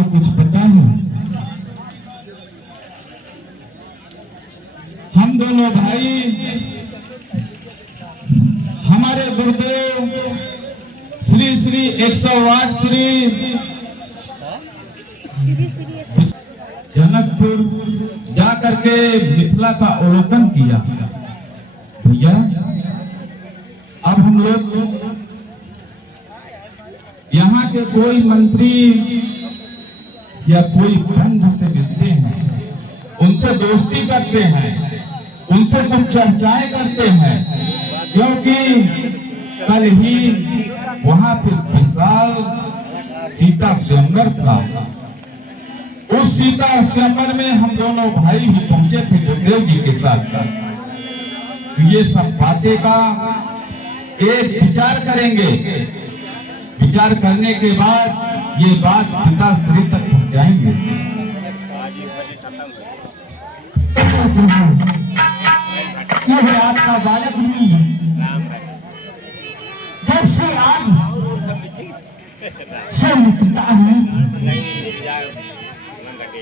आपको कुछ पता है? हम दोनों भाई हमारे गुरुदेव श्री श्री 108 श्री जनकपुर जाकर के मिथिला का अवलोकन किया। भैया अब हम लोग यहाँ के कोई मंत्री या कोई बंधु से मिलते हैं, उनसे दोस्ती करते हैं, उनसे कुछ चर्चाएं करते हैं, क्योंकि कल ही वहां पर विशाल सीता स्वयंवर था। उस सीता स्वयंवर में हम दोनों भाई भी पहुंचे थे गुरुदेव जी के साथ। तो ये सब बातें का एक विचार करेंगे, विचार करने के बाद ये बात पिता श्री तक पहुंचाएंगे। ये है आपका बालक भी, जैसे आज सब पिता है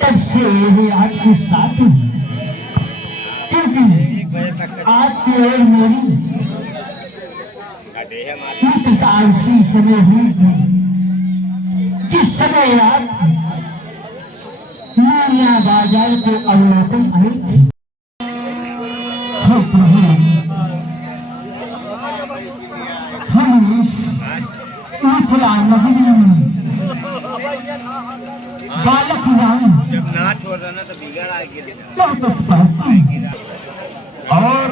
तब से ये आपके साथ ही, क्योंकि आपकी और मेरी पिताश्री समय हुई थी, जिस समय आप मीना बाजार को अवलोकन आए थे। हम मिथिला नगरी में बालक जब ना छोड़ देना तो बिगड़ आएगी और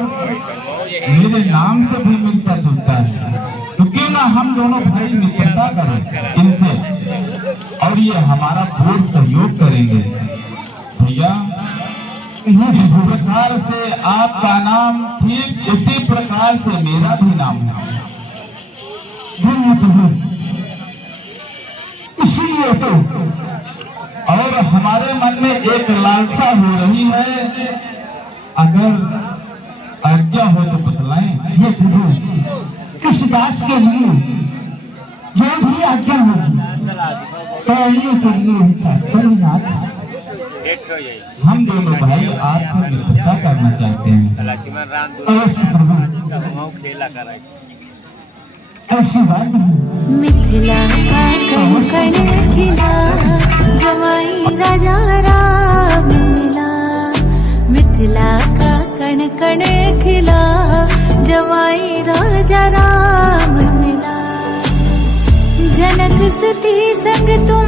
मेरे नाम से भी मिलता जुलता है, तो क्यों ना हम दोनों भाई मित्रता करें इनसे और ये हमारा पूर्ण सहयोग करेंगे। भैया जिस प्रकार से आपका नाम ठीक उसी प्रकार से मेरा भी नाम है, इसीलिए तो और हमारे मन में एक लालसा हो रही है, अगर आज्ञा हो तो बतलाएं। ये किस दास के लिए जो भी आज्ञा होगी पहले के लिए हम दोनों भाई आपसे मित्रता करना चाहते हैं। ऐसी बात मिथिला का कण कण खिला, जमाई राजा राम मिला। मिथिला का कण कण खिला, जमाई राजा राम मिला। जनक सुती संग तुम